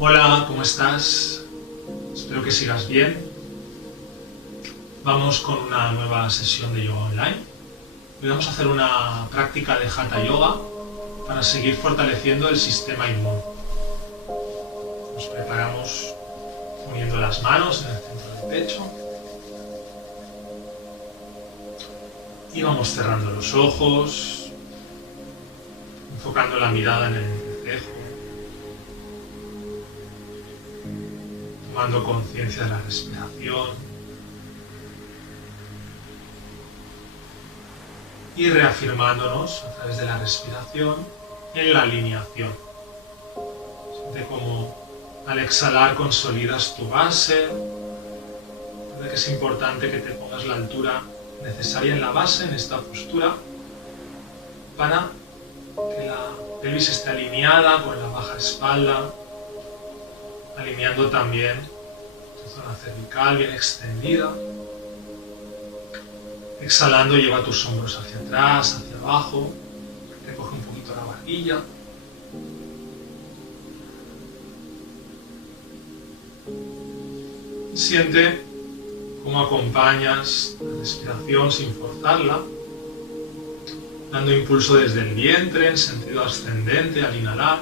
Hola, ¿cómo estás? Espero que sigas bien. Vamos con una nueva sesión de yoga online. Hoy vamos a hacer una práctica de Hatha Yoga para seguir fortaleciendo el sistema inmune. Nos preparamos poniendo las manos en el centro del pecho y vamos cerrando los ojos, enfocando la mirada en el entrecejo, tomando conciencia de la respiración y reafirmándonos a través de la respiración en la alineación. Siente como al exhalar consolidas tu base. Recuerda que es importante que te pongas la altura necesaria en la base, en esta postura, para que la pelvis esté alineada con la baja espalda, alineando también tu zona cervical bien extendida. Exhalando, lleva tus hombros hacia atrás, hacia abajo, recoge un poquito la barbilla. Siente cómo acompañas la respiración sin forzarla, dando impulso desde el vientre en sentido ascendente al inhalar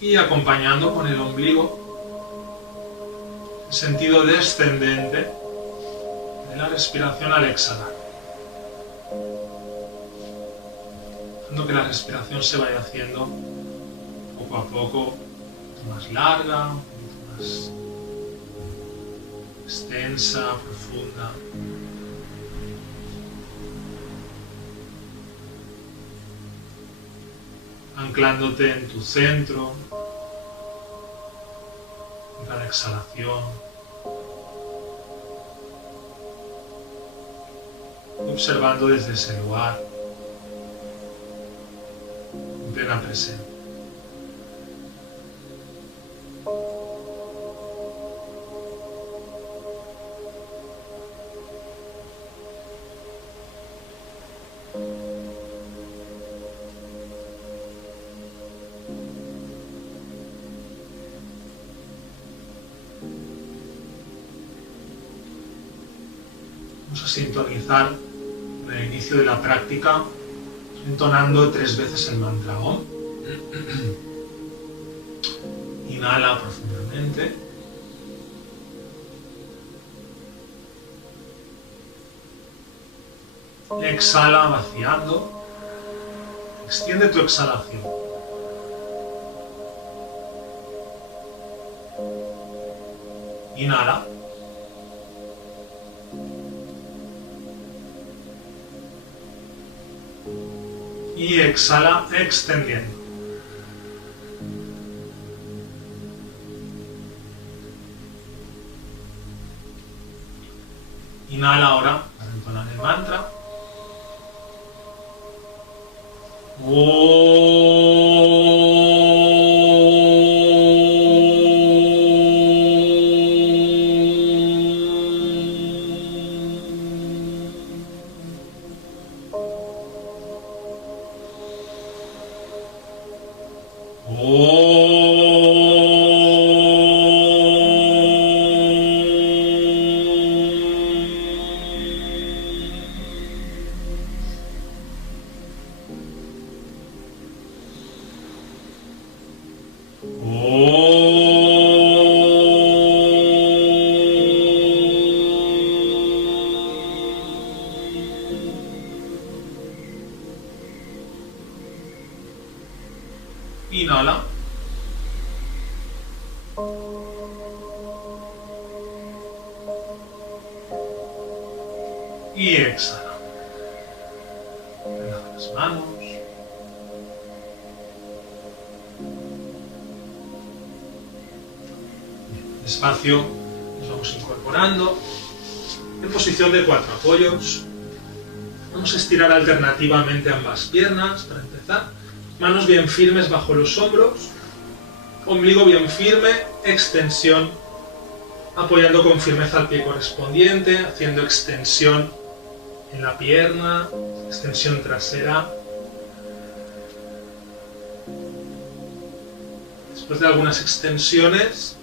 y acompañando con el ombligo en sentido descendente de la respiración al exhalar, dejando que la respiración se vaya haciendo poco a poco más larga, un poquito más extensa, profunda. Anclándote en tu centro, en cada exhalación. Observando desde ese lugar, en plena presencia. Vamos a sintonizar en el inicio de la práctica entonando 3 veces el mantra Om. Inhala profundamente. Exhala vaciando. Extiende tu exhalación. Inhala. Y exhala extendiendo. Inhala ahora para entonar el mantra. Inhala. Y exhala. Relaja las manos. Bien, despacio nos vamos incorporando en posición de 4 apoyos. Vamos a estirar alternativamente ambas piernas para empezar. Manos bien firmes bajo los hombros, ombligo bien firme, extensión, apoyando con firmeza al pie correspondiente, haciendo extensión en la pierna, extensión trasera, Después de algunas extensiones,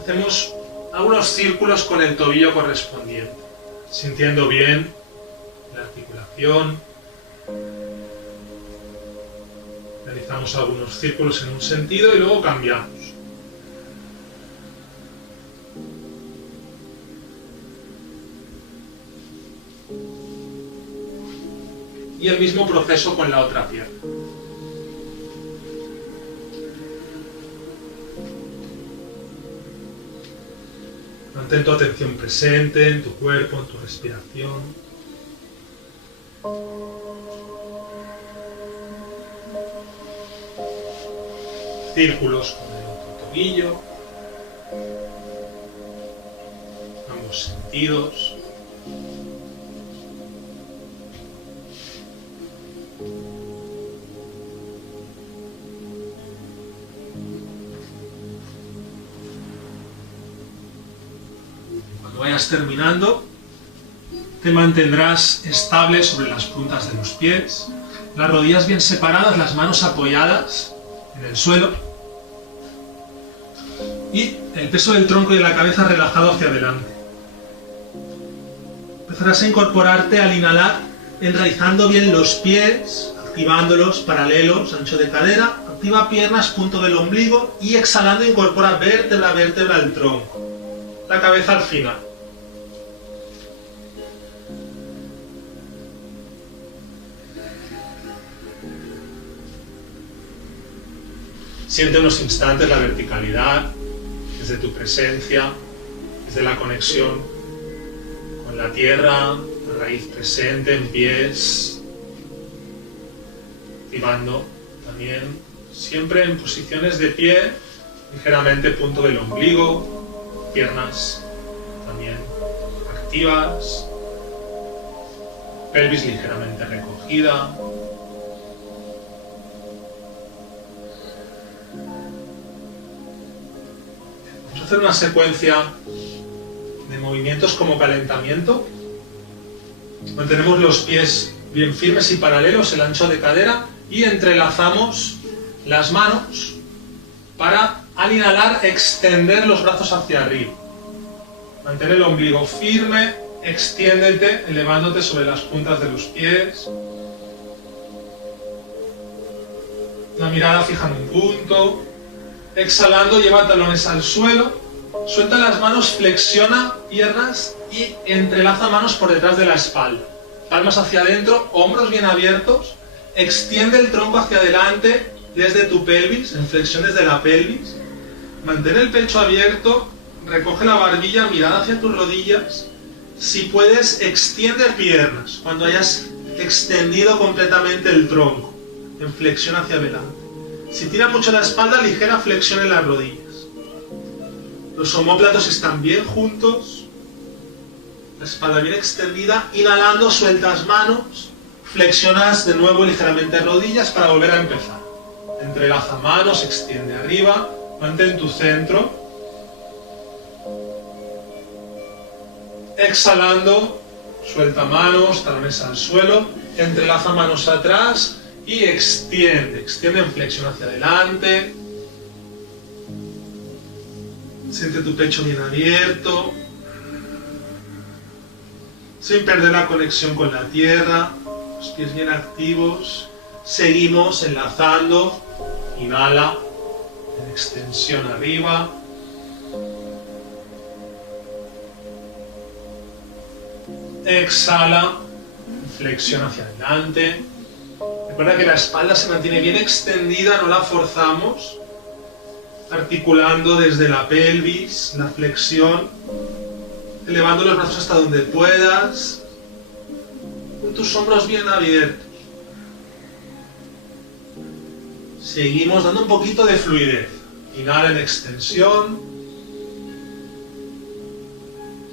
hacemos algunos círculos con el tobillo correspondiente, sintiendo bien la articulación. Realizamos algunos círculos en un sentido y luego cambiamos. Y el mismo proceso con la otra pierna. Mantén tu atención presente en tu cuerpo, en tu respiración. Círculos con el otro tobillo. Ambos sentidos. Vayas terminando, te mantendrás estable sobre las puntas de los pies, las rodillas bien separadas, las manos apoyadas en el suelo y el peso del tronco y de la cabeza relajado hacia adelante. Empezarás a incorporarte al inhalar, enraizando bien los pies, activándolos paralelos, ancho de cadera, activa piernas, punto del ombligo y exhalando incorpora vértebra a vértebra el tronco, la cabeza al final. Siente unos instantes la verticalidad desde tu presencia, desde la conexión con la tierra, la raíz presente en pies, activando también siempre en posiciones de pie, ligeramente punto del ombligo, piernas también activas, pelvis ligeramente recogida. Hacer una secuencia de movimientos como calentamiento. Mantenemos los pies bien firmes y paralelos, el ancho de cadera, y entrelazamos las manos para, al inhalar, extender los brazos hacia arriba. Mantén el ombligo firme, extiéndete, elevándote sobre las puntas de los pies. La mirada fija en un punto. Exhalando, lleva talones al suelo, suelta las manos, flexiona piernas y entrelaza manos por detrás de la espalda. Palmas hacia adentro, hombros bien abiertos, extiende el tronco hacia adelante desde tu pelvis, en flexión desde la pelvis. Mantén el pecho abierto, recoge la barbilla, mirada hacia tus rodillas. Si puedes, extiende piernas cuando hayas extendido completamente el tronco, en flexión hacia adelante. Si tira mucho la espalda, ligera flexión en las rodillas. Los omóplatos están bien juntos. La espalda bien extendida. Inhalando, sueltas manos. Flexionas de nuevo ligeramente rodillas para volver a empezar. Entrelaza manos, extiende arriba. Mantén tu centro. Exhalando, suelta manos, talones al suelo. Entrelaza manos atrás. Y extiende en flexión hacia adelante. Siente tu pecho bien abierto, sin perder la conexión con la tierra, los pies bien activos. Seguimos enlazando. Inhala, en extensión arriba. Exhala, flexión hacia adelante. Recuerda que la espalda se mantiene bien extendida, no la forzamos. Articulando desde la pelvis, la flexión. Elevando los brazos hasta donde puedas. Con tus hombros bien abiertos. Seguimos dando un poquito de fluidez. Inhala en extensión.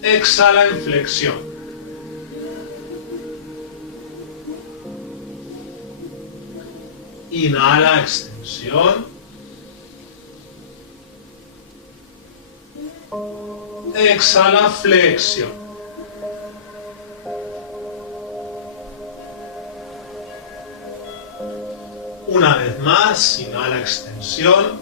Exhala en flexión. Inhala, extensión. Exhala, flexión. Una vez más, inhala, extensión.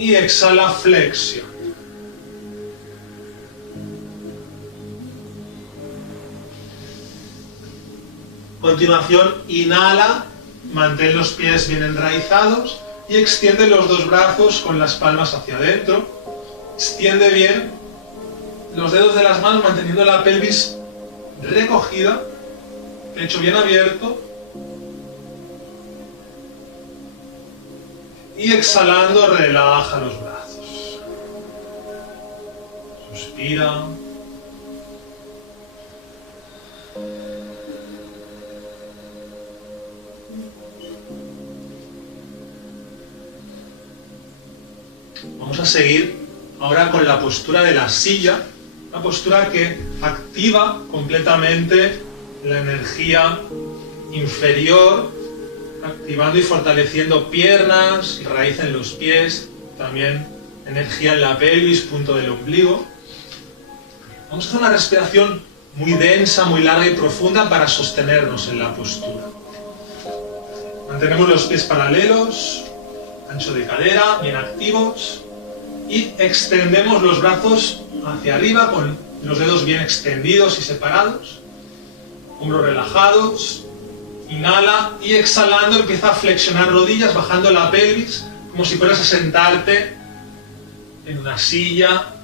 Y exhala, flexión. A continuación, inhala, mantén los pies bien enraizados y extiende los dos brazos con las palmas hacia adentro. Extiende bien los dedos de las manos manteniendo la pelvis recogida, pecho bien abierto. Y exhalando, relaja los brazos. Suspira. Vamos a seguir ahora con la postura de la silla, una postura que activa completamente la energía inferior, activando y fortaleciendo piernas, raíz en los pies, también energía en la pelvis, punto del ombligo. Vamos a hacer una respiración muy densa, muy larga y profunda para sostenernos en la postura. Mantenemos los pies paralelos, ancho de cadera, bien activos, y extendemos los brazos hacia arriba con los dedos bien extendidos y separados, hombros relajados. Inhala y exhalando empieza a flexionar rodillas, bajando la pelvis, como si fueras a sentarte en una silla.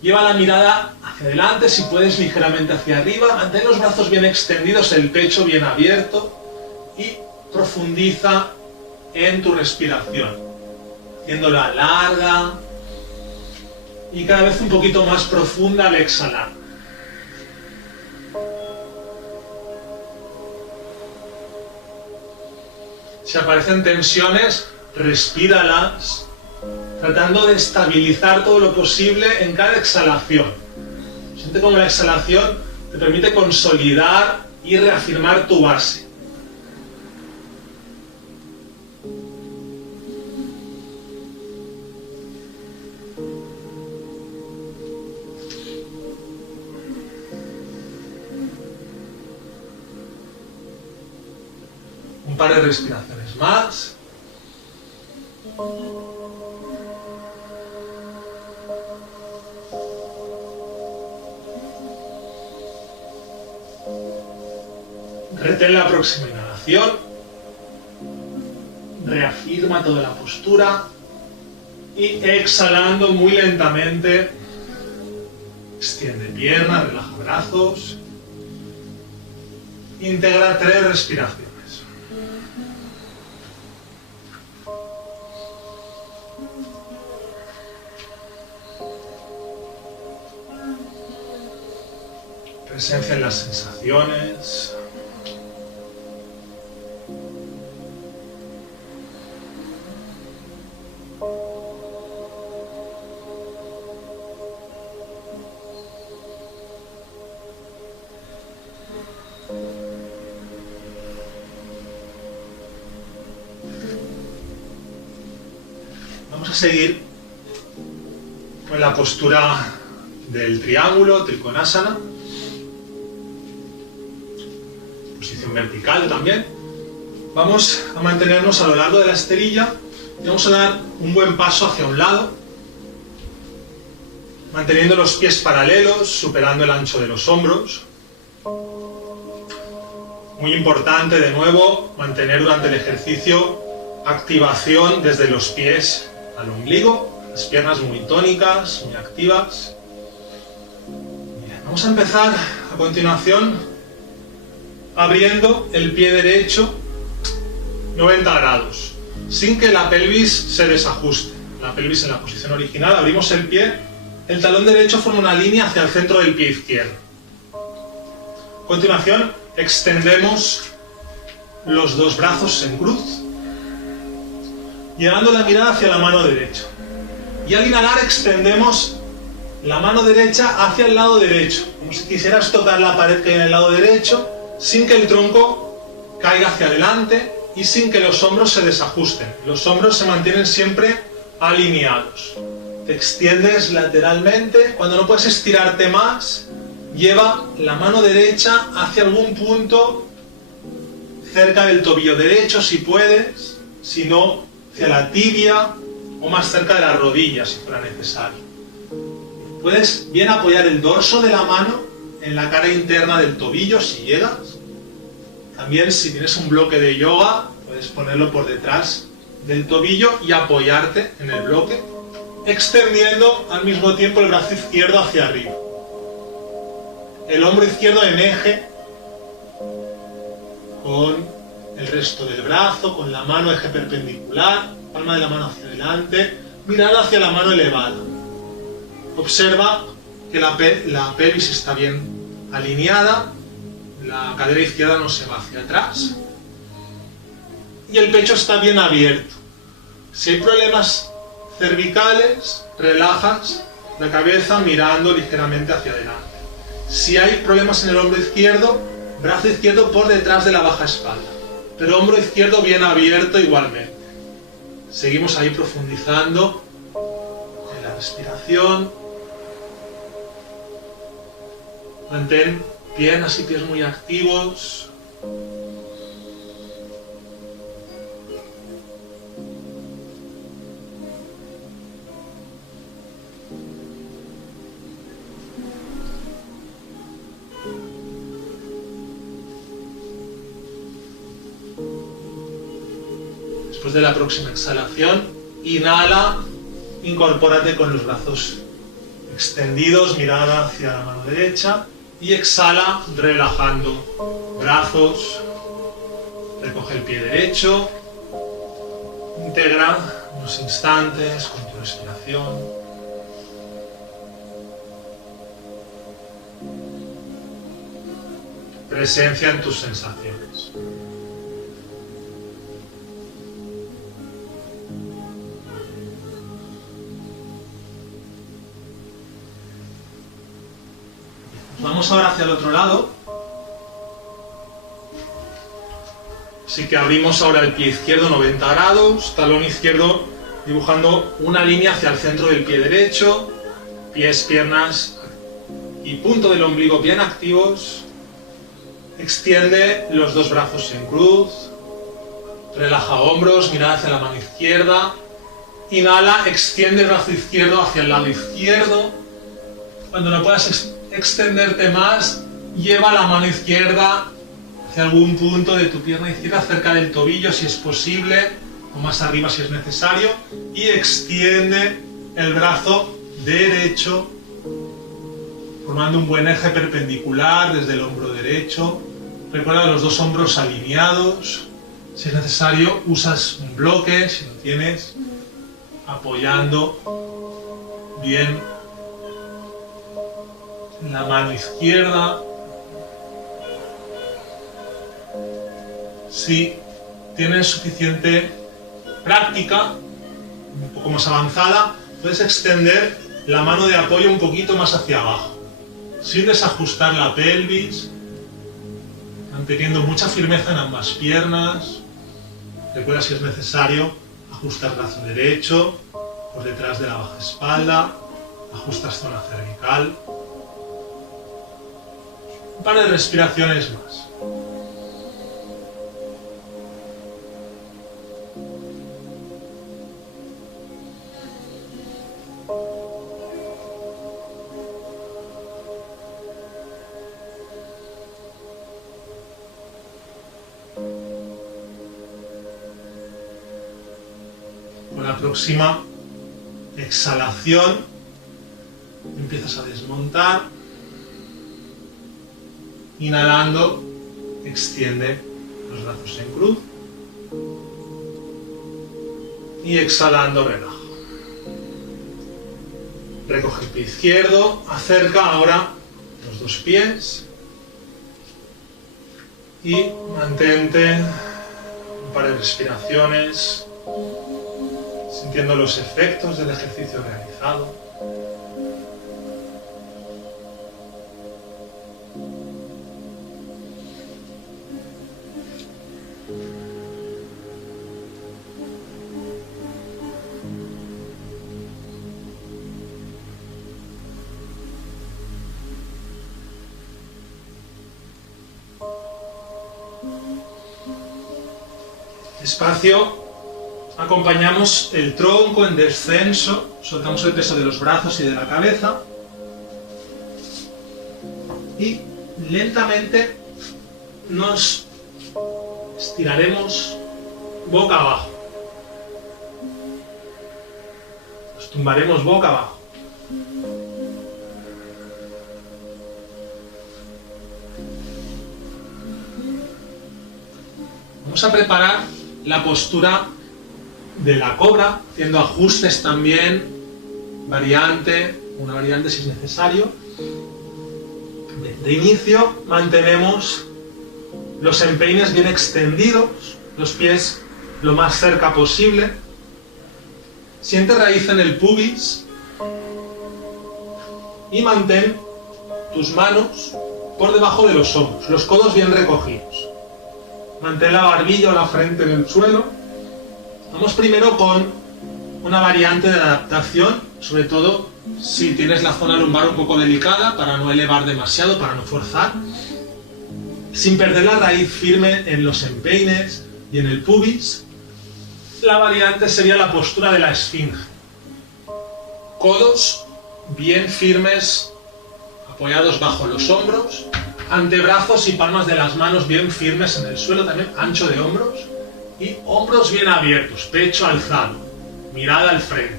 Lleva la mirada hacia adelante, si puedes ligeramente hacia arriba, mantén los brazos bien extendidos, el pecho bien abierto y profundiza en tu respiración, haciéndola larga y cada vez un poquito más profunda al exhalar. Si aparecen tensiones, respíralas, tratando de estabilizar todo lo posible en cada exhalación. Siente como la exhalación te permite consolidar y reafirmar tu base. Un par de respiraciones más. Retén la próxima inhalación. Reafirma toda la postura. Y exhalando muy lentamente, extiende piernas, relaja brazos. Integra 3 respiraciones. Presencia en las sensaciones. Vamos a seguir con la postura del triángulo, Trikonasana. Posición vertical también. Vamos a mantenernos a lo largo de la esterilla y vamos a dar un buen paso hacia un lado, manteniendo los pies paralelos, superando el ancho de los hombros. Muy importante, de nuevo, mantener durante el ejercicio activación desde los pies al ombligo, las piernas muy tónicas, muy activas. Bien, vamos a empezar a continuación abriendo el pie derecho 90 grados, sin que la pelvis se desajuste. La pelvis en la posición original, abrimos el pie, el talón derecho forma una línea hacia el centro del pie izquierdo. A continuación, extendemos los dos brazos en cruz, llevando la mirada hacia la mano derecha. Y al inhalar extendemos la mano derecha hacia el lado derecho, como si quisieras tocar la pared que hay en el lado derecho, sin que el tronco caiga hacia adelante y sin que los hombros se desajusten. Los hombros se mantienen siempre alineados. Te extiendes lateralmente. Cuando no puedes estirarte más, lleva la mano derecha hacia algún punto cerca del tobillo derecho si puedes, si no, hacia la tibia, o más cerca de las rodillas si fuera necesario. Puedes bien apoyar el dorso de la mano en la cara interna del tobillo si llegas. También si tienes un bloque de yoga, puedes ponerlo por detrás del tobillo y apoyarte en el bloque, extendiendo al mismo tiempo el brazo izquierdo hacia arriba. El hombro izquierdo en eje con el resto del brazo, con la mano eje perpendicular, palma de la mano hacia adelante, mirada hacia la mano elevada. Observa que la pelvis está bien alineada, la cadera izquierda no se va hacia atrás y el pecho está bien abierto. Si hay problemas cervicales, relajas la cabeza mirando ligeramente hacia adelante. Si hay problemas en el hombro izquierdo, brazo izquierdo por detrás de la baja espalda, pero hombro izquierdo bien abierto igualmente. Seguimos ahí profundizando en la respiración. Mantén piernas y pies muy activos. Después de la próxima exhalación, inhala, incorpórate con los brazos extendidos, mirada hacia la mano derecha, y exhala relajando brazos, recoge el pie derecho, integra unos instantes con tu respiración. Presencia en tus sensaciones. Vamos ahora hacia el otro lado. Así que abrimos ahora el pie izquierdo 90 grados, talón izquierdo dibujando una línea hacia el centro del pie derecho, pies, piernas y punto del ombligo bien activos. Extiende los dos brazos en cruz, relaja hombros, mira hacia la mano izquierda. Inhala, extiende el brazo izquierdo hacia el lado izquierdo. Cuando no puedas extenderte más, lleva la mano izquierda hacia algún punto de tu pierna izquierda, cerca del tobillo si es posible, o más arriba si es necesario, y extiende el brazo derecho, formando un buen eje perpendicular desde el hombro derecho. Recuerda los dos hombros alineados. Si es necesario, usas un bloque, si lo tienes, apoyando bien la mano izquierda. Si tienes suficiente práctica, un poco más avanzada, puedes extender la mano de apoyo un poquito más hacia abajo, sin desajustar la pelvis, manteniendo mucha firmeza en ambas piernas. Recuerda, si es necesario, ajustar brazo derecho por detrás de la baja espalda, ajustas zona cervical. Un par de respiraciones más. Con la próxima exhalación empiezas a desmontar. Inhalando, extiende los brazos en cruz. Y exhalando, relaja. Recoge el pie izquierdo, acerca ahora los dos pies. Y mantente un par de respiraciones, sintiendo los efectos del ejercicio realizado. Despacio, Acompañamos el tronco en descenso, soltamos el peso de los brazos y de la cabeza y lentamente nos estiraremos boca abajo. Nos tumbaremos boca abajo. Vamos a preparar la postura de la cobra, haciendo ajustes también, una variante si es necesario. De inicio mantenemos los empeines bien extendidos, los pies lo más cerca posible. Siente raíz en el pubis y mantén tus manos por debajo de los hombros, los codos bien recogidos. Mantén la barbilla o la frente en el suelo. Vamos primero con una variante de adaptación, sobre todo si tienes la zona lumbar un poco delicada, para no elevar demasiado, para no forzar, sin perder la raíz firme en los empeines y en el pubis. La variante sería la postura de la esfinge. Codos bien firmes, apoyados bajo los hombros, antebrazos y palmas de las manos bien firmes en el suelo, también ancho de hombros, y hombros bien abiertos, pecho alzado, mirada al frente.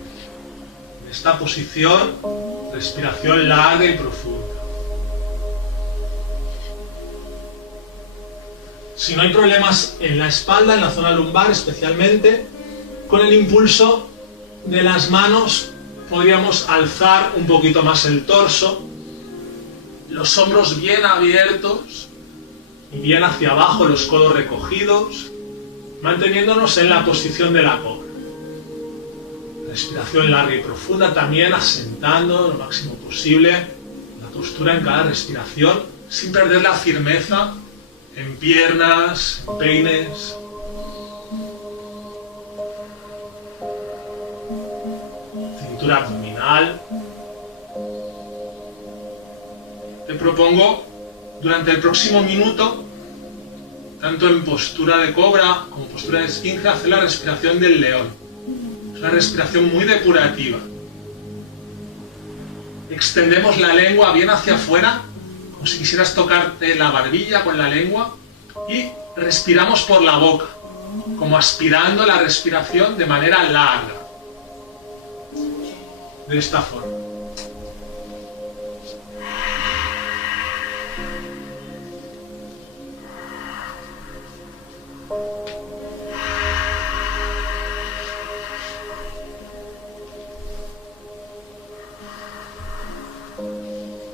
En esta posición, respiración larga y profunda. Si no hay problemas en la espalda, en la zona lumbar especialmente, con el impulso de las manos podríamos alzar un poquito más el torso, los hombros bien abiertos y bien hacia abajo, los codos recogidos, manteniéndonos en la posición de la cobra. Respiración larga y profunda, también asentando lo máximo posible la postura en cada respiración, sin perder la firmeza en piernas, en peines. Cintura abdominal. Te propongo durante el próximo minuto, tanto en postura de cobra como postura de esfinge, hacer la respiración del león. Es una respiración muy depurativa. Extendemos la lengua bien hacia afuera, como si quisieras tocarte la barbilla con la lengua, y respiramos por la boca, como aspirando la respiración de manera larga. De esta forma.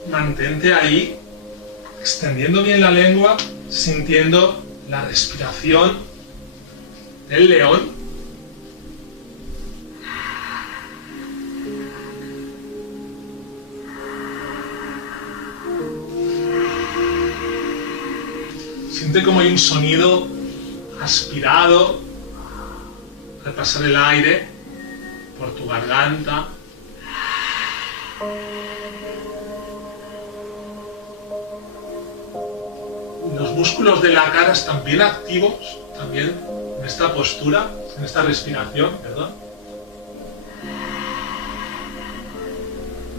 Mantente ahí, extendiendo bien la lengua, sintiendo la respiración del león. Siente como hay un sonido aspirado al pasar el aire por tu garganta. Los músculos de la cara están bien activos también en esta postura, en esta respiración, perdón.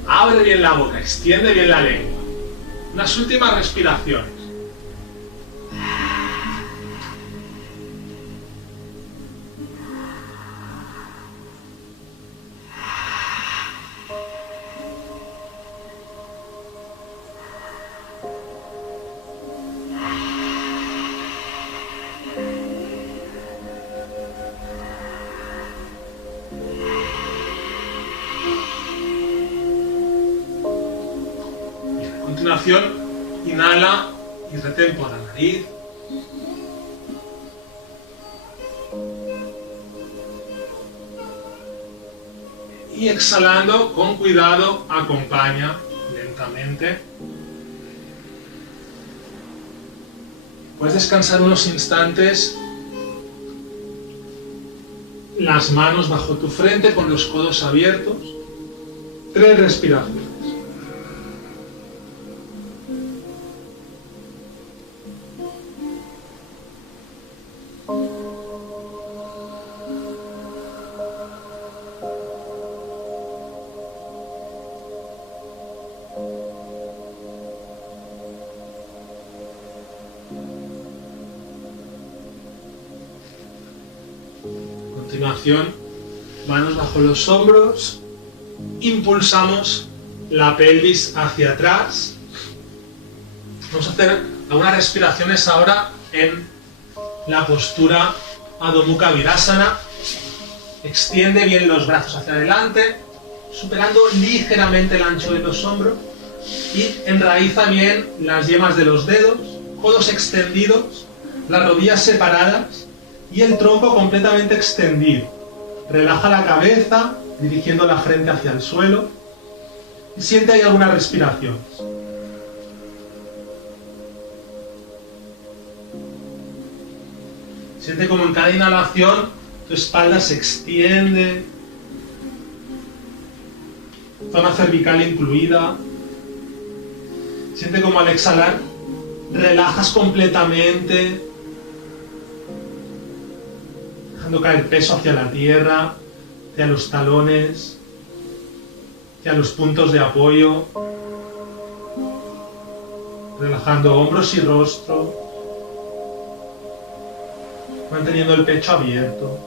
Abre bien la boca, extiende bien la lengua. Unas últimas respiraciones. A continuación, inhala y retén por la nariz. Y exhalando con cuidado, acompaña lentamente. Puedes descansar unos instantes, las manos bajo tu frente con los codos abiertos. 3 respiraciones. continuación, manos bajo los hombros, impulsamos la pelvis hacia atrás. Vamos a hacer algunas respiraciones ahora en la postura Adho Mukha Virasana. Extiende bien los brazos hacia adelante, superando ligeramente el ancho de los hombros, y enraiza bien las yemas de los dedos, codos extendidos, las rodillas separadas y el tronco completamente extendido. Relaja la cabeza, dirigiendo la frente hacia el suelo, y siente ahí algunas respiraciones. Siente como en cada inhalación tu espalda se extiende, zona cervical incluida. Siente como al exhalar relajas completamente, dejando caer peso hacia la tierra, hacia los talones, hacia los puntos de apoyo, relajando hombros y rostro, manteniendo el pecho abierto.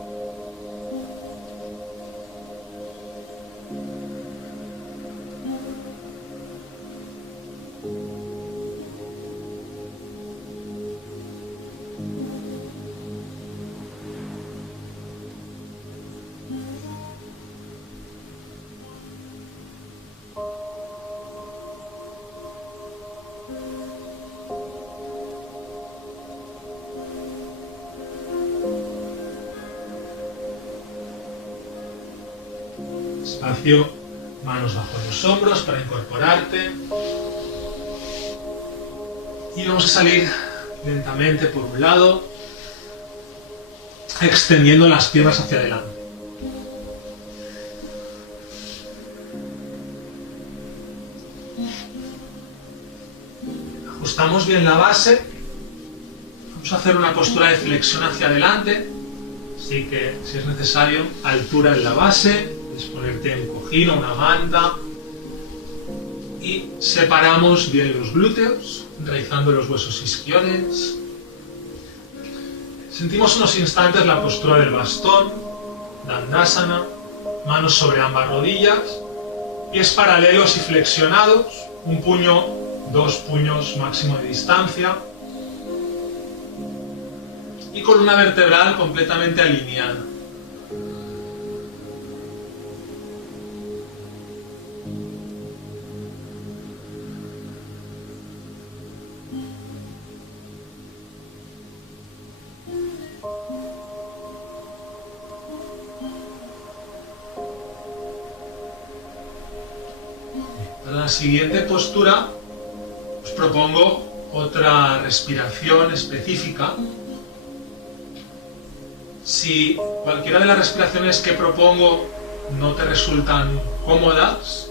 Despacio, manos bajo los hombros para incorporarte. Y vamos a salir lentamente por un lado, extendiendo las piernas hacia adelante. Ajustamos bien la base. Vamos a hacer una postura de flexión hacia adelante. Así que, si es necesario, altura en la base. Ponerte en cojín o una manta, y separamos bien los glúteos, enraizando los huesos isquiones. Sentimos unos instantes la postura del bastón, Dandasana, manos sobre ambas rodillas, pies paralelos y flexionados, un puño, 2 puños máximo de distancia, y columna vertebral completamente alineada. Para la siguiente postura os propongo otra respiración específica. Si cualquiera de las respiraciones que propongo no te resultan cómodas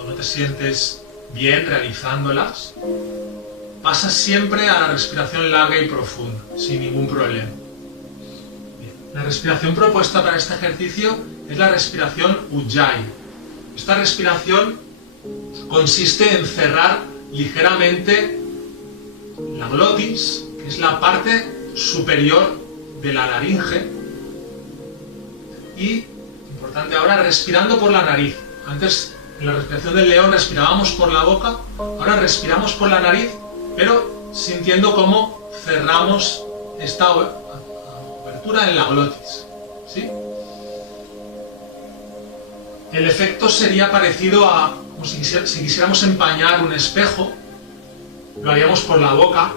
o no te sientes bien realizándolas, pasa siempre a la respiración larga y profunda, sin ningún problema. Bien. La respiración propuesta para este ejercicio es la respiración Ujjayi. Esta respiración consiste en cerrar ligeramente la glotis, que es la parte superior de la laringe, y, importante ahora, respirando por la nariz. Antes, en la respiración del león, respirábamos por la boca, ahora respiramos por la nariz, pero sintiendo cómo cerramos esta abertura en la glotis, ¿sí? El efecto sería parecido a como si quisiéramos empañar un espejo. Lo haríamos por la boca,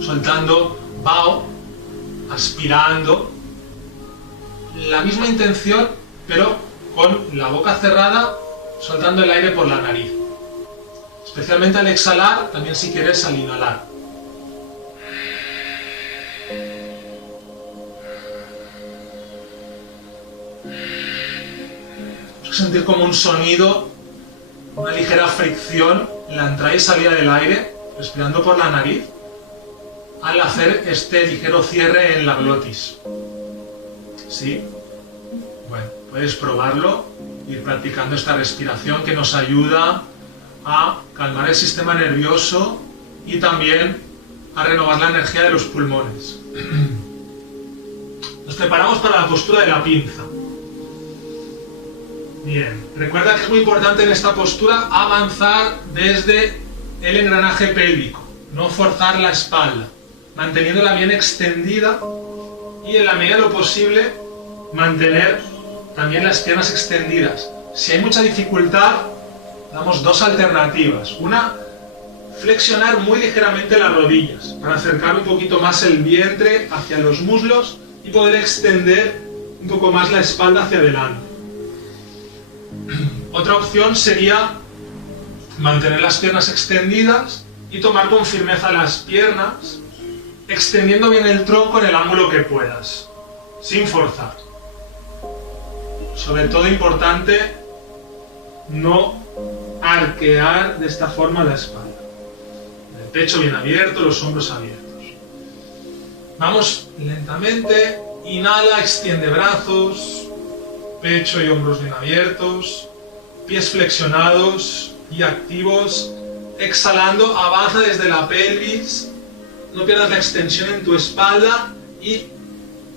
soltando vaho, aspirando. La misma intención, pero con la boca cerrada, soltando el aire por la nariz. Especialmente al exhalar, también si quieres al inhalar. Sentir como un sonido, una ligera fricción en la entrada y salida del aire, respirando por la nariz, al hacer este ligero cierre en la glotis. ¿Sí? Bueno, puedes probarlo, ir practicando esta respiración que nos ayuda a calmar el sistema nervioso y también a renovar la energía de los pulmones. preparamos para la postura de la pinza. Bien, recuerda que es muy importante en esta postura avanzar desde el engranaje pélvico, no forzar la espalda, manteniéndola bien extendida y en la medida de lo posible mantener también las piernas extendidas. Si hay mucha dificultad, damos dos alternativas. Una, flexionar muy ligeramente las rodillas para acercar un poquito más el vientre hacia los muslos y poder extender un poco más la espalda hacia adelante. Otra opción sería mantener las piernas extendidas y tomar con firmeza las piernas, extendiendo bien el tronco en el ángulo que puedas, sin forzar. Sobre todo importante no arquear de esta forma la espalda. El pecho bien abierto, los hombros abiertos. Vamos lentamente, inhala, extiende brazos, pecho y hombros bien abiertos, pies flexionados y activos. Exhalando, avanza desde la pelvis, no pierdas la extensión en tu espalda y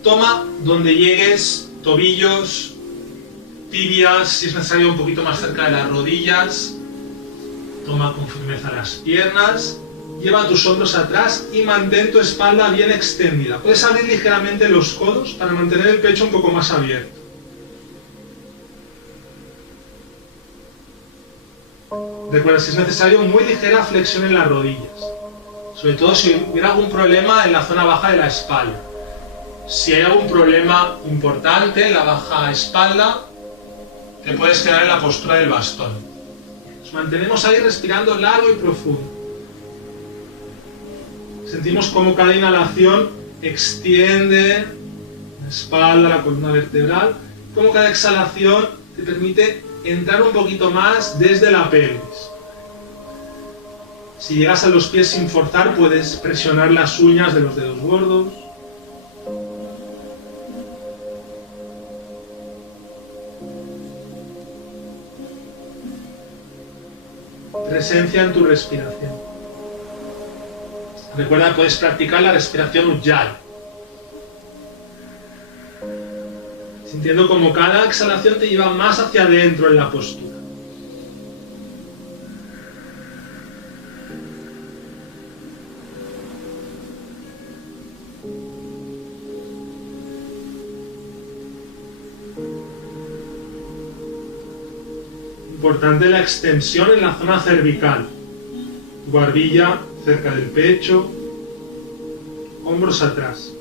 toma donde llegues, tobillos, tibias, si es necesario un poquito más cerca de las rodillas. Toma con firmeza las piernas, lleva tus hombros atrás y mantén tu espalda bien extendida. Puedes abrir ligeramente los codos para mantener el pecho un poco más abierto. Recuerda, si es necesario, muy ligera flexión en las rodillas, sobre todo si hubiera algún problema en la zona baja de la espalda. Si hay algún problema importante en la baja espalda, te puedes quedar en la postura del bastón. Nos mantenemos ahí respirando largo y profundo. Sentimos como cada inhalación extiende la espalda, la columna vertebral, como cada exhalación te permite entrar un poquito más desde la pelvis. Si llegas a los pies sin forzar, puedes presionar las uñas de los dedos gordos. Presencia en tu respiración. Recuerda, puedes practicar la respiración Ujjayi, sintiendo como cada exhalación te lleva más hacia adentro en la postura. Importante la extensión en la zona cervical, barbilla cerca del pecho, hombros atrás.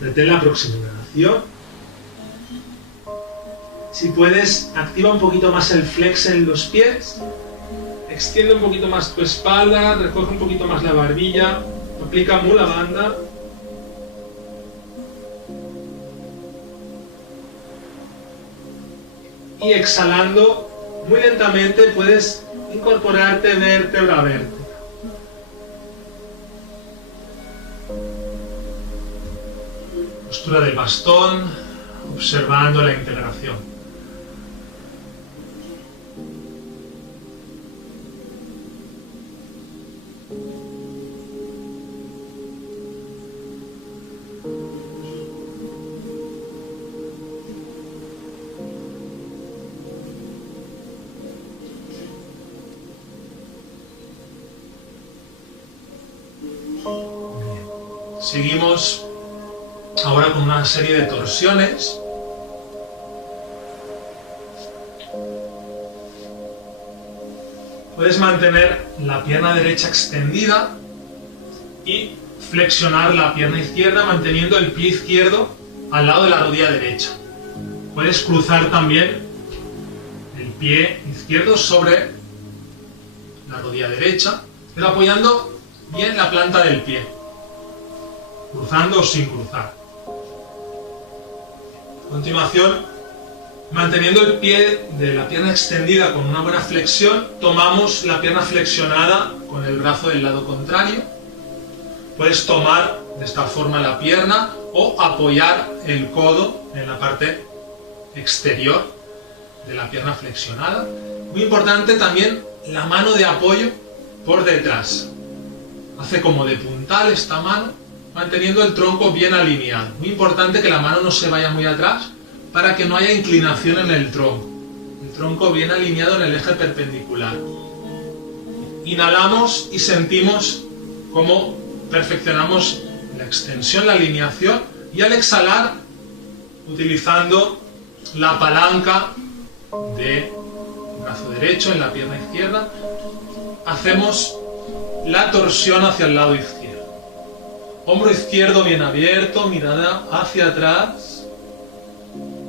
Retén la próxima inhalación. Si puedes, activa un poquito más el flex en los pies. Extiende un poquito más tu espalda, recoge un poquito más la barbilla, aplica Mula Bandha. Y exhalando, muy lentamente puedes incorporarte vértebra a vértebra. Postura del bastón, observando la integración. Bien. Seguimos ahora con una serie de torsiones. Puedes mantener la pierna derecha extendida y flexionar la pierna izquierda manteniendo el pie izquierdo al lado de la rodilla derecha. Puedes cruzar también el pie izquierdo sobre la rodilla derecha, pero apoyando bien la planta del pie. cruzando o sin cruzar. A continuación, manteniendo el pie de la pierna extendida con una buena flexión, tomamos la pierna flexionada con el brazo del lado contrario. Puedes tomar de esta forma la pierna o apoyar el codo en la parte exterior de la pierna flexionada. Muy importante también la mano de apoyo por detrás. Hace como de puntal esta mano, manteniendo el tronco bien alineado. Muy importante que la mano no se vaya muy atrás para que no haya inclinación en el tronco. El tronco bien alineado en el eje perpendicular. Inhalamos y sentimos cómo perfeccionamos la extensión, la alineación, y al exhalar, utilizando la palanca del brazo derecho en la pierna izquierda, hacemos la torsión hacia el lado izquierdo. Hombro izquierdo bien abierto, mirada hacia atrás,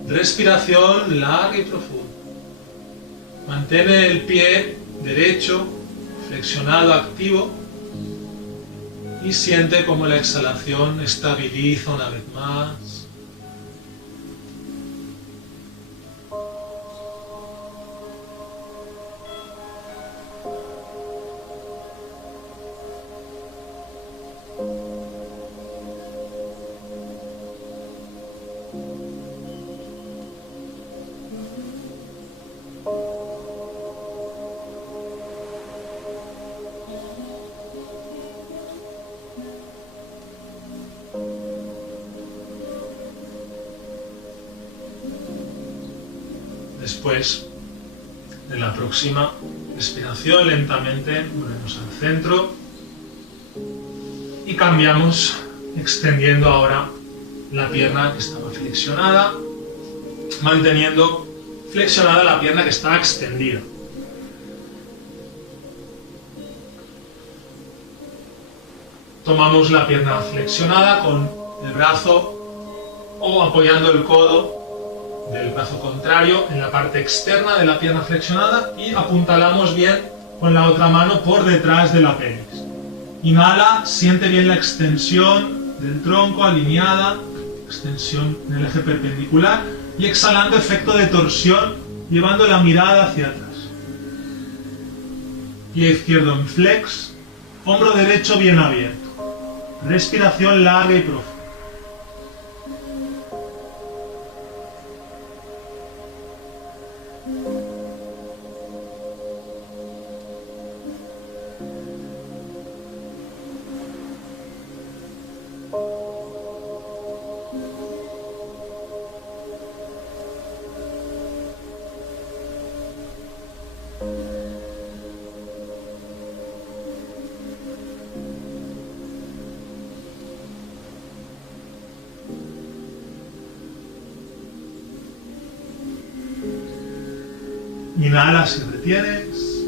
respiración larga y profunda. Mantén el pie derecho flexionado, activo, y siente cómo la exhalación estabiliza una vez más. Después de la próxima respiración, lentamente volvemos al centro y cambiamos, extendiendo ahora la pierna que estaba flexionada, manteniendo flexionada la pierna que estaba extendida. Tomamos la pierna flexionada con el brazo o apoyando el codo del brazo contrario en la parte externa de la pierna flexionada y apuntalamos bien con la otra mano por detrás de la pelvis. Inhala, siente bien la extensión del tronco alineada, extensión en el eje perpendicular, y exhalando, efecto de torsión, llevando la mirada hacia atrás. Pie izquierdo en flex, hombro derecho bien abierto. Respiración larga y profunda. Inhalas y retienes,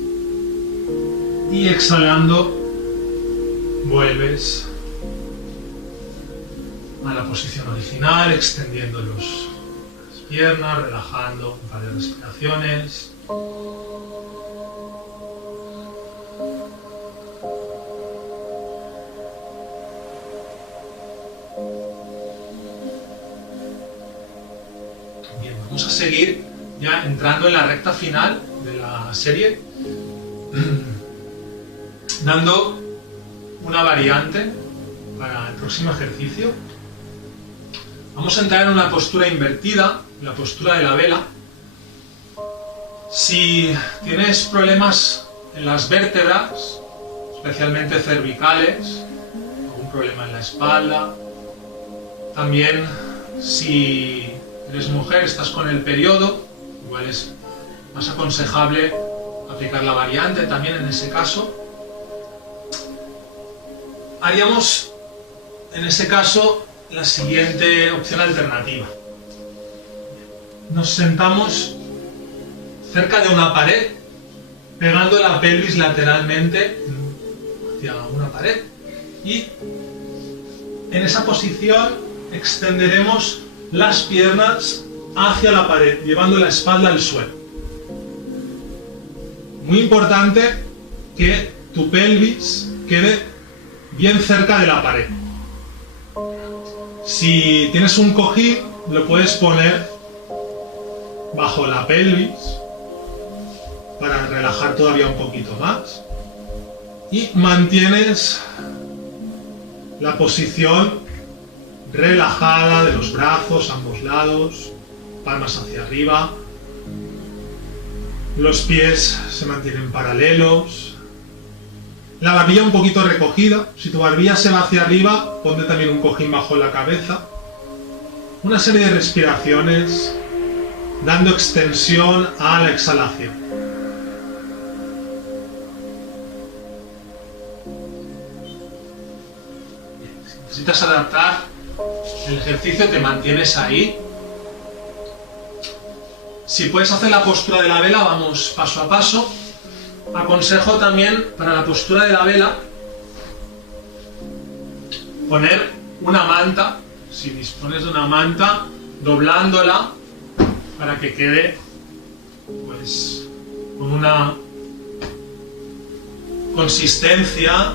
y exhalando vuelves a la posición original, extendiendo las piernas, relajando un par de respiraciones. Bien, vamos a seguir ya entrando en la recta final de la serie, dando una variante para el próximo ejercicio. Vamos a entrar en una postura invertida, la postura de la vela. Si tienes problemas en las vértebras, especialmente cervicales, algún problema en la espalda, también si eres mujer, estás con el periodo, igual es más aconsejable aplicar la variante también en ese caso. Haríamos en ese caso la siguiente opción alternativa. Nos sentamos cerca de una pared, pegando la pelvis lateralmente hacia una pared, y en esa posición extenderemos las piernas hacia la pared, llevando la espalda al suelo. Muy importante que tu pelvis quede bien cerca de la pared. Si tienes un cojín, lo puedes poner bajo la pelvis para relajar todavía un poquito más. Y mantienes la posición relajada de los brazos, ambos lados, palmas hacia arriba. Los pies se mantienen paralelos. La barbilla un poquito recogida. Si tu barbilla se va hacia arriba, ponte también un cojín bajo la cabeza. Una serie de respiraciones dando extensión a la exhalación. Si necesitas adaptar el ejercicio, te mantienes ahí. Si puedes hacer la postura de la vela, vamos paso a paso. Aconsejo también para la postura de la vela poner una manta, si dispones de una manta, doblándola para que quede pues con una consistencia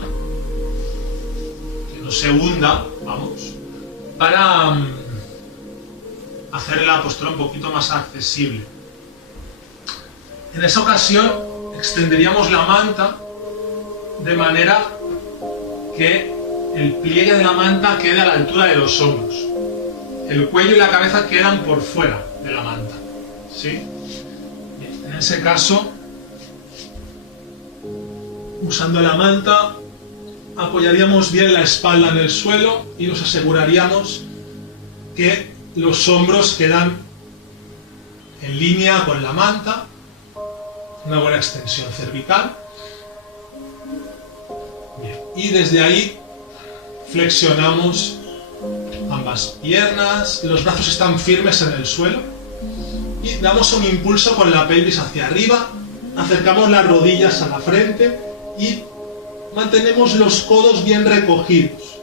que no se hunda, vamos, para hacer la postura un poquito más accesible. En esa ocasión extenderíamos la manta de manera que el pliegue de la manta quede a la altura de los hombros. El cuello y la cabeza quedan por fuera de la manta. ¿Sí? Bien, en ese caso, usando la manta, apoyaríamos bien la espalda en el suelo y nos aseguraríamos que los hombros quedan en línea con la manta, una buena extensión cervical. Bien. Y desde ahí flexionamos ambas piernas, los brazos están firmes en el suelo y damos un impulso con la pelvis hacia arriba, acercamos las rodillas a la frente y mantenemos los codos bien recogidos.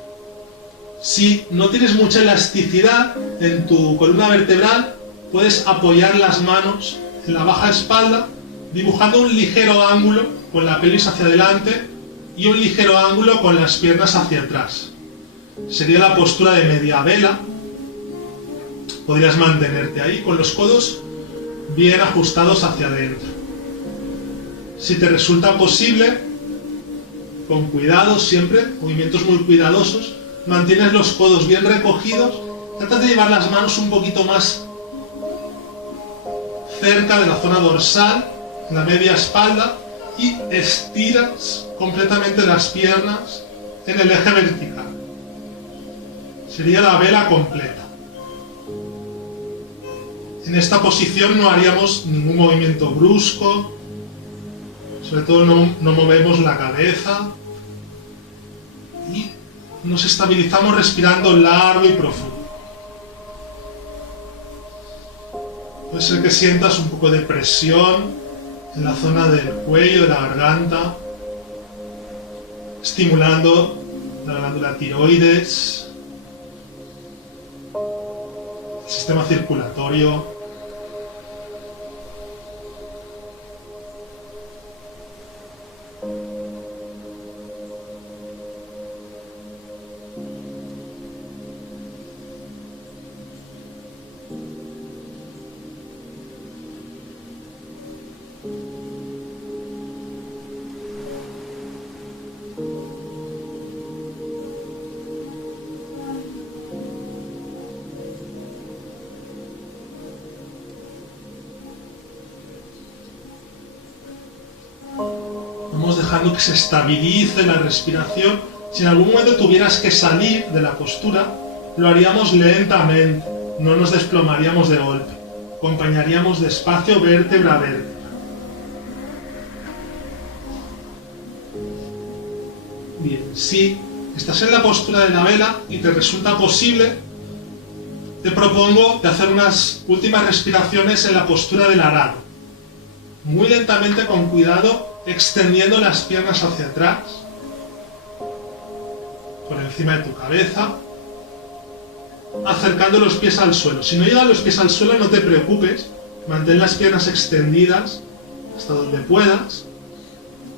Si no tienes mucha elasticidad en tu columna vertebral, puedes apoyar las manos en la baja espalda, dibujando un ligero ángulo con la pelvis hacia adelante y un ligero ángulo con las piernas hacia atrás. Sería la postura de media vela. Podrías mantenerte ahí con los codos bien ajustados hacia adentro. Si te resulta posible, con cuidado siempre, movimientos muy cuidadosos, mantienes los codos bien recogidos, tratas de llevar las manos un poquito más cerca de la zona dorsal, la media espalda, y estiras completamente las piernas en el eje vertical. Sería la vela completa. En esta posición no haríamos ningún movimiento brusco, sobre todo no movemos la cabeza y nos estabilizamos respirando largo y profundo. Puede ser que sientas un poco de presión en la zona del cuello, de la garganta, estimulando la glándula tiroides, el sistema circulatorio. Vamos dejando que se estabilice la respiración. Si en algún momento tuvieras que salir de la postura, lo haríamos lentamente, no nos desplomaríamos de golpe. Acompañaríamos despacio vértebra a vértebra. Bien, si estás en la postura de la vela y te resulta posible, te propongo de hacer unas últimas respiraciones en la postura del arado. Muy lentamente, con cuidado, extendiendo las piernas hacia atrás, por encima de tu cabeza, acercando los pies al suelo. Si no llegan los pies al suelo, no te preocupes, mantén las piernas extendidas hasta donde puedas.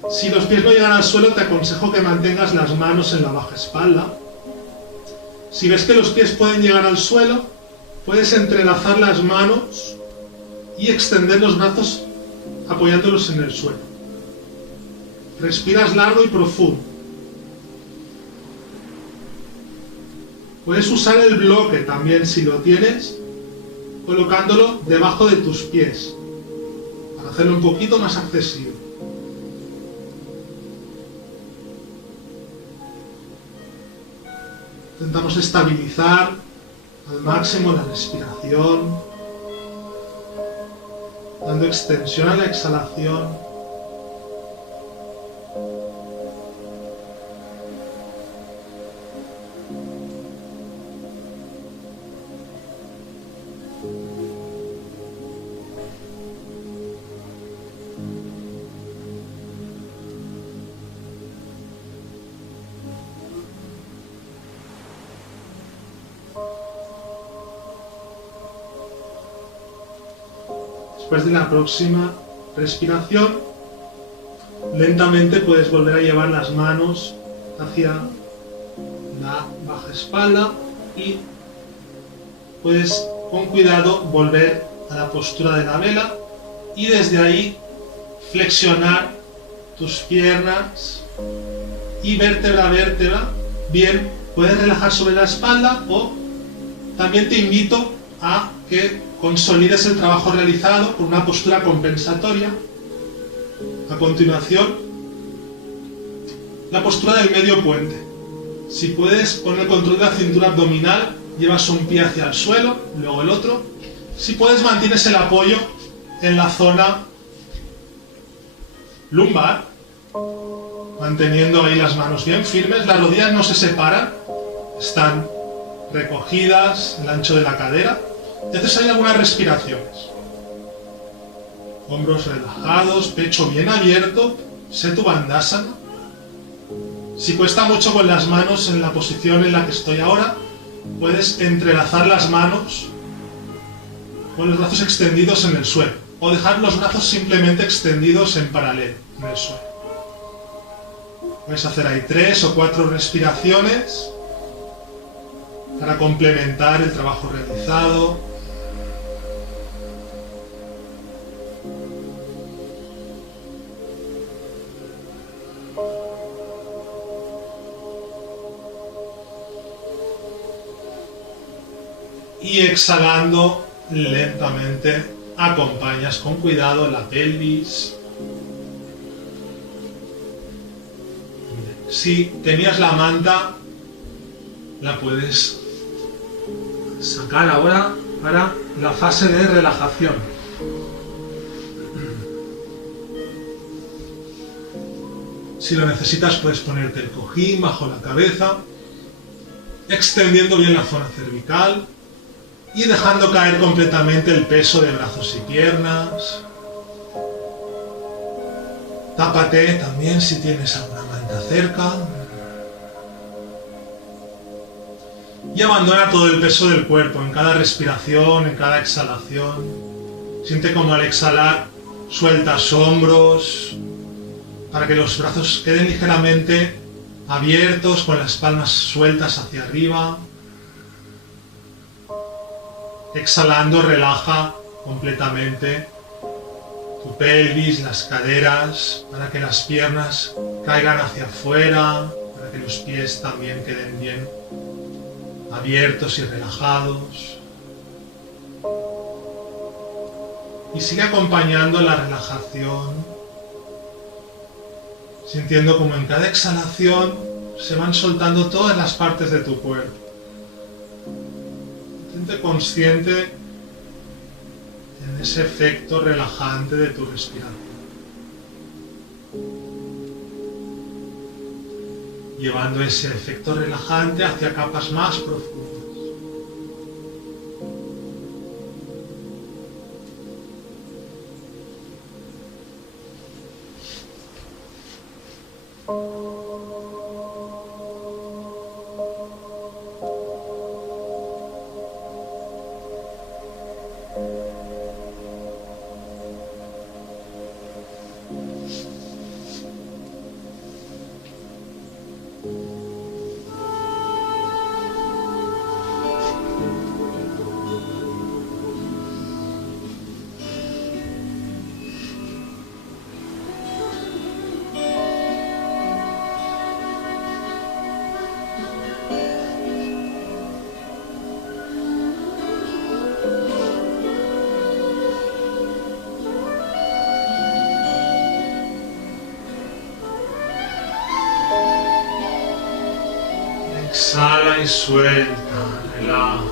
Si los pies no llegan al suelo, te aconsejo que mantengas las manos en la baja espalda Si ves que los pies pueden llegar al suelo, puedes entrelazar las manos y extender los brazos apoyándolos en el suelo. Respiras largo y profundo. Puedes usar el bloque también si lo tienes, colocándolo debajo de tus pies, para hacerlo un poquito más accesible. Intentamos estabilizar al máximo la respiración, dando extensión a la exhalación. Después de la próxima respiración, lentamente puedes volver a llevar las manos hacia la baja espalda y puedes con cuidado volver a la postura de la vela y desde ahí flexionar tus piernas y vértebra a vértebra. Bien, puedes relajar sobre la espalda o también te invito a que consolides el trabajo realizado con una postura compensatoria. A continuación, la postura del medio puente. Si puedes, con el control de la cintura abdominal, llevas un pie hacia el suelo, luego el otro. Si puedes, mantienes el apoyo en la zona lumbar, manteniendo ahí las manos bien firmes. Las rodillas no se separan, están recogidas el ancho de la cadera. Y haces ahí algunas respiraciones. Hombros relajados, pecho bien abierto, Setu Bandhasana. Si cuesta mucho con las manos en la posición en la que estoy ahora, puedes entrelazar las manos con los brazos extendidos en el suelo o dejar los brazos simplemente extendidos en paralelo en el suelo. Puedes hacer ahí 3 o 4 respiraciones para complementar el trabajo realizado. Y exhalando lentamente, acompañas con cuidado la pelvis. Si tenías la manta, la puedes sacar ahora para la fase de relajación. Si lo necesitas, puedes ponerte el cojín bajo la cabeza, extendiendo bien la zona cervical y dejando caer completamente el peso de brazos y piernas. Tápate también si tienes alguna manta cerca. Y abandona todo el peso del cuerpo en cada respiración, en cada exhalación. Siente como al exhalar sueltas hombros para que los brazos queden ligeramente abiertos con las palmas sueltas hacia arriba. Exhalando, relaja completamente tu pelvis, las caderas, para que las piernas caigan hacia afuera, para que los pies también queden bien abiertos y relajados. Y sigue acompañando la relajación, sintiendo como en cada exhalación se van soltando todas las partes de tu cuerpo. Mantente consciente en ese efecto relajante de tu respiración. Llevando ese efecto relajante hacia capas más profundas. y suelta, relaja.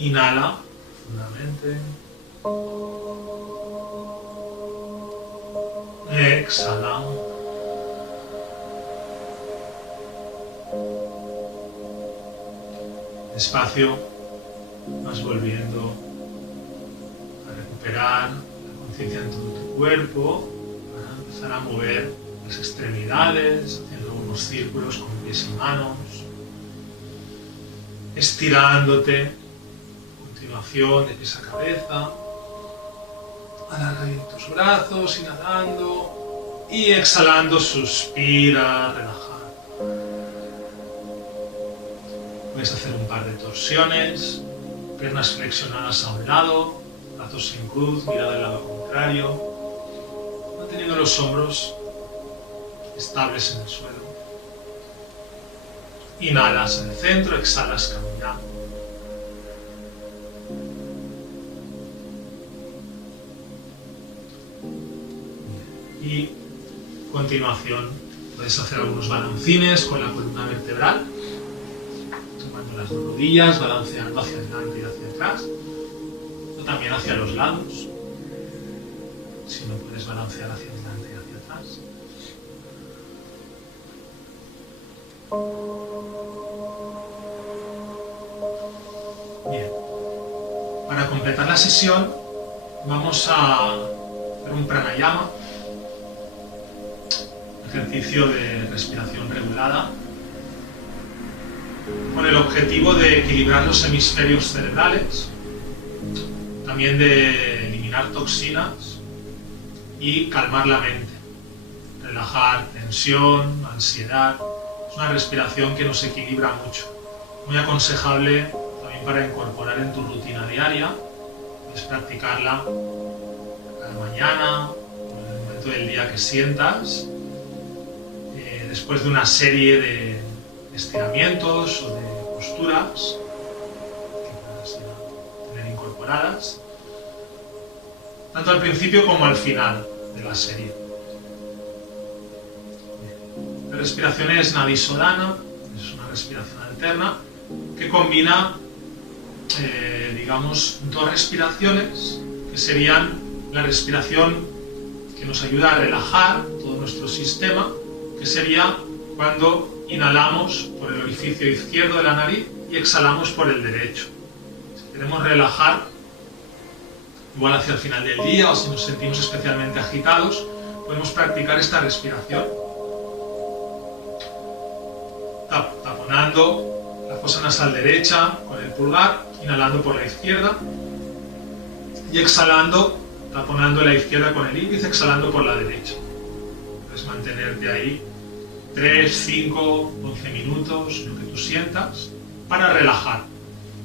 Inhala profundamente. Exhala. Despacio vas volviendo a recuperar la conciencia en todo tu cuerpo para empezar a mover las extremidades, haciendo unos círculos con pies y manos, estirándote a continuación de pies a cabeza. Alarga bien tus brazos, inhalando y exhalando, suspira, relaja. Puedes hacer un par de torsiones, piernas flexionadas a un lado, brazos en cruz, mirada al lado contrario, manteniendo los hombros estables en el suelo. Inhalas en el centro, exhalas caminando. Y a continuación puedes hacer algunos balancines con la columna vertebral, tomando las dos rodillas, balanceando hacia adelante y hacia atrás, o también hacia los lados, si no puedes balancear hacia adelante y hacia atrás. Bien, para completar la sesión vamos a hacer un pranayama, ejercicio de respiración regulada, con el objetivo de equilibrar los hemisferios cerebrales, también de eliminar toxinas y calmar la mente, relajar tensión, ansiedad. Es una respiración que nos equilibra mucho, muy aconsejable también para incorporar en tu rutina diaria. Puedes practicarla cada mañana o en el momento del día que sientas, después de una serie de estiramientos o de posturas que puedas tener incorporadas, tanto al principio como al final de la serie. La respiración es Nadisodhana, es una respiración alterna que combina, digamos, dos respiraciones que serían la respiración que nos ayuda a relajar todo nuestro sistema, que sería cuando inhalamos por el orificio izquierdo de la nariz y exhalamos por el derecho. Si queremos relajar, igual hacia el final del día o si nos sentimos especialmente agitados, podemos practicar esta respiración, taponando la fosa nasal derecha con el pulgar, inhalando por la izquierda y exhalando, taponando la izquierda con el índice, exhalando por la derecha. Puedes mantenerte ahí 3, 5, 11 minutos, lo que tú sientas, para relajar.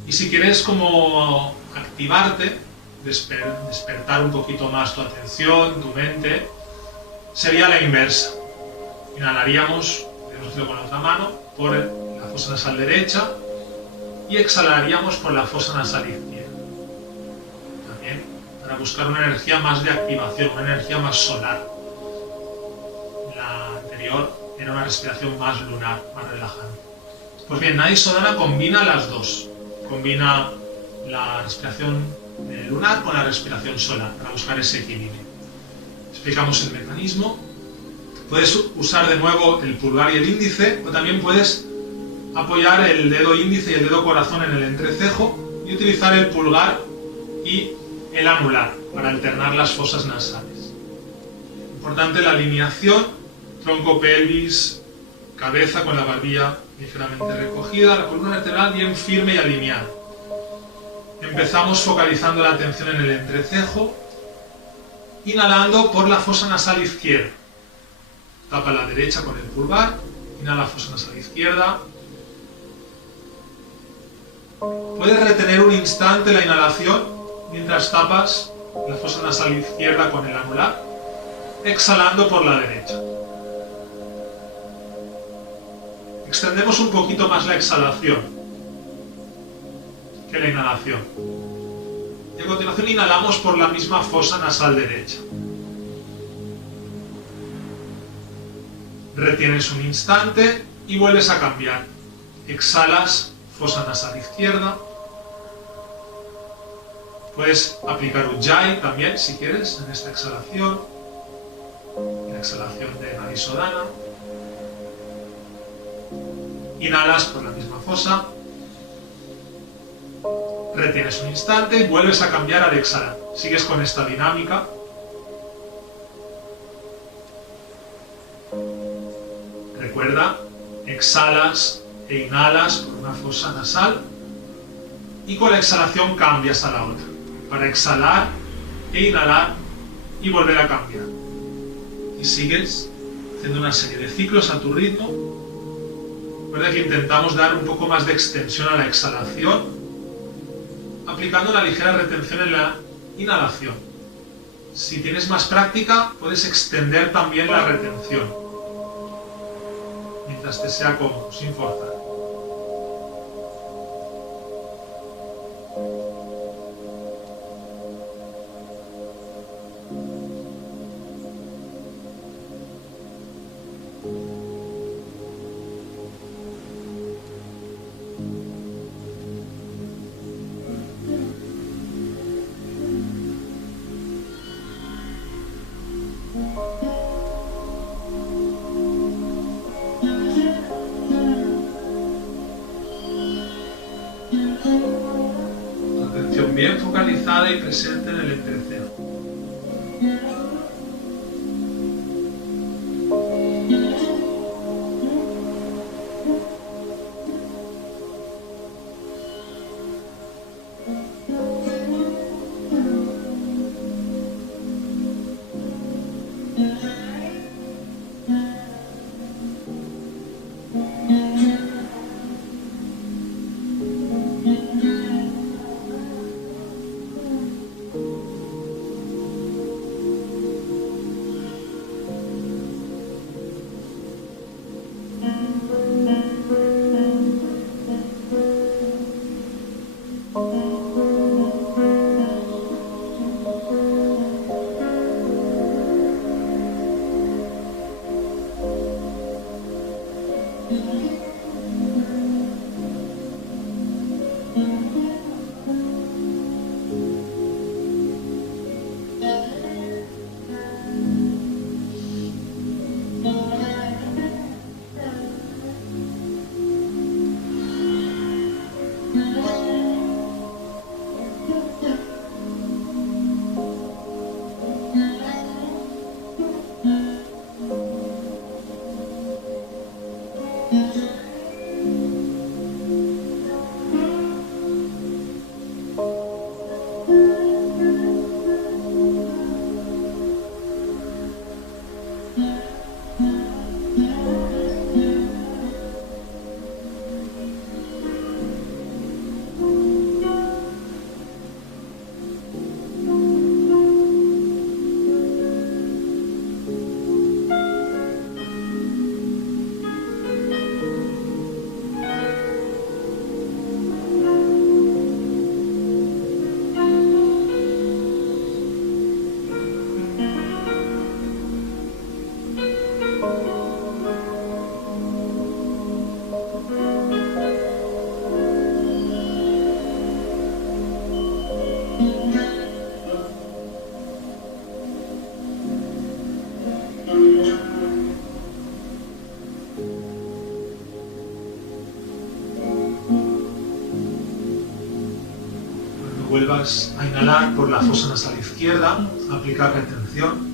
Y si quieres como activarte, despertar un poquito más tu atención, tu mente, sería la inversa. Inhalaríamos, podemos hacerlo con la otra mano, por la fosa nasal derecha y exhalaríamos por la fosa nasal izquierda. También para buscar una energía más de activación, una energía más solar. La anterior era una respiración más lunar, más relajante. Pues bien, Nadisodhana combina las dos. Combina la respiración lunar con la respiración solar para buscar ese equilibrio. Explicamos el mecanismo. Puedes usar de nuevo el pulgar y el índice, o también puedes apoyar el dedo índice y el dedo corazón en el entrecejo y utilizar el pulgar y el anular para alternar las fosas nasales. Importante la alineación. Tronco, pelvis, cabeza con la barbilla ligeramente recogida, la columna vertebral bien firme y alineada. Empezamos focalizando la atención en el entrecejo, inhalando por la fosa nasal izquierda. Tapa la derecha con el pulgar, inhala fosa nasal izquierda. Puedes retener un instante la inhalación mientras tapas la fosa nasal izquierda con el anular, exhalando por la derecha. Extendemos un poquito más la exhalación que la inhalación. Y a continuación inhalamos por la misma fosa nasal derecha. Retienes un instante y vuelves a cambiar. Exhalas, fosa nasal izquierda. Puedes aplicar Ujjayi también, si quieres, en esta exhalación. La exhalación de Nadisodhana. Inhalas por la misma fosa. Retienes un instante y vuelves a cambiar al exhalar. Sigues con esta dinámica Recuerda, exhalas e inhalas por una fosa nasal y con la exhalación cambias a la otra, para exhalar e inhalar y volver a cambiar. Y sigues haciendo una serie de ciclos a tu ritmo. Recuerda que intentamos dar un poco más de extensión a la exhalación, aplicando una ligera retención en la inhalación. Si tienes más práctica, puedes extender también la retención, mientras te sea cómodo, sin forzar. Atención bien focalizada y presente en el entrecejo. Vuelvas a inhalar por la fosa nasal izquierda, aplicar retención.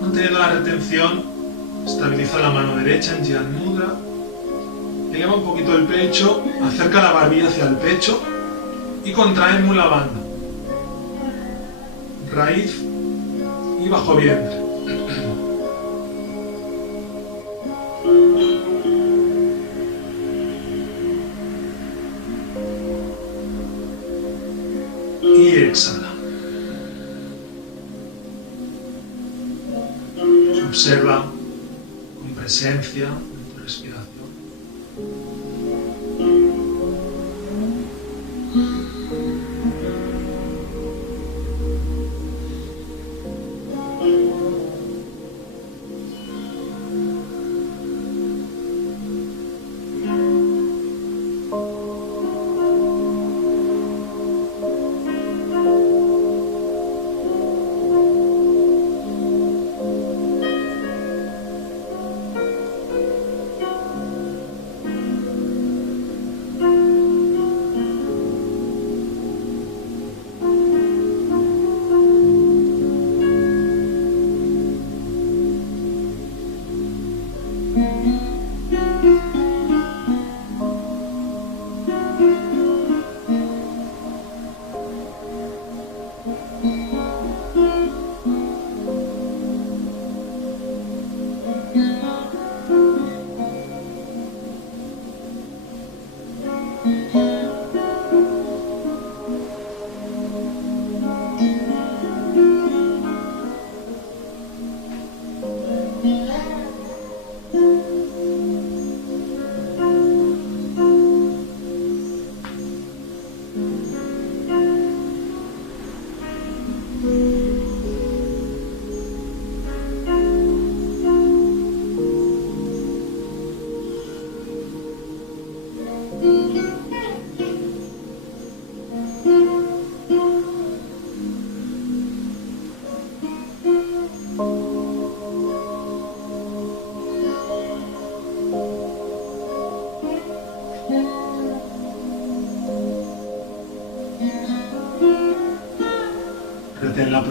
Manteniendo la retención, estabiliza la mano derecha en Jnana Mudra. Eleva un poquito el pecho, acerca la barbilla hacia el pecho y contrae Mula Bandha. Raíz y bajo vientre. Y exhala. Observa con presencia tu respiración.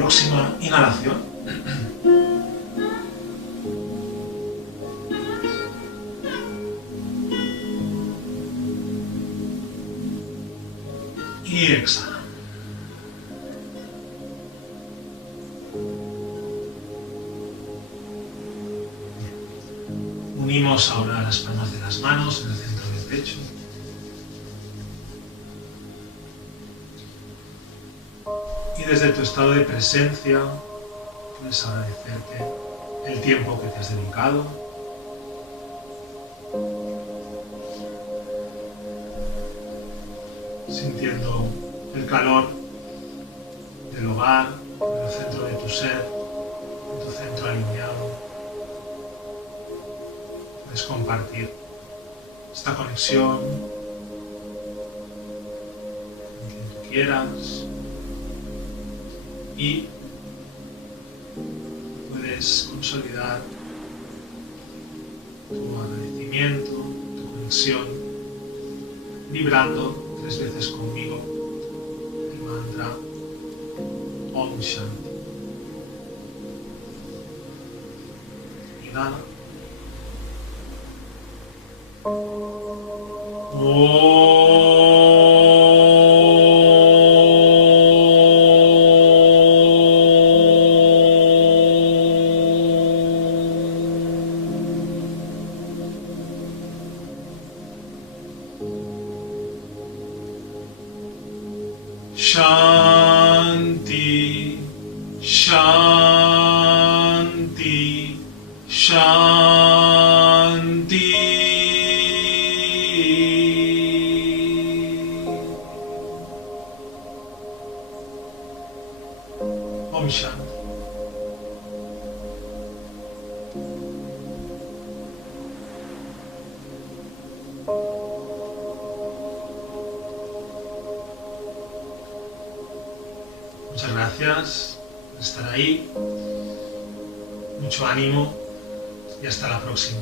próxima inhalación. Y exhala. Unimos ahora las palmas de las manos en el centro del pecho. Y desde tu estado de presencia puedes agradecerte el tiempo que te has dedicado. Sintiendo el calor del hogar, del centro de tu ser, de tu centro alineado. Puedes compartir esta conexión con quien tú quieras y puedes consolidar tu agradecimiento, tu conexión, vibrando 3 veces conmigo el mantra Om Shanti. Inhala. Shanti, Shanti, Shanti. Om Shanti. Muchas gracias por estar ahí, mucho ánimo y hasta la próxima.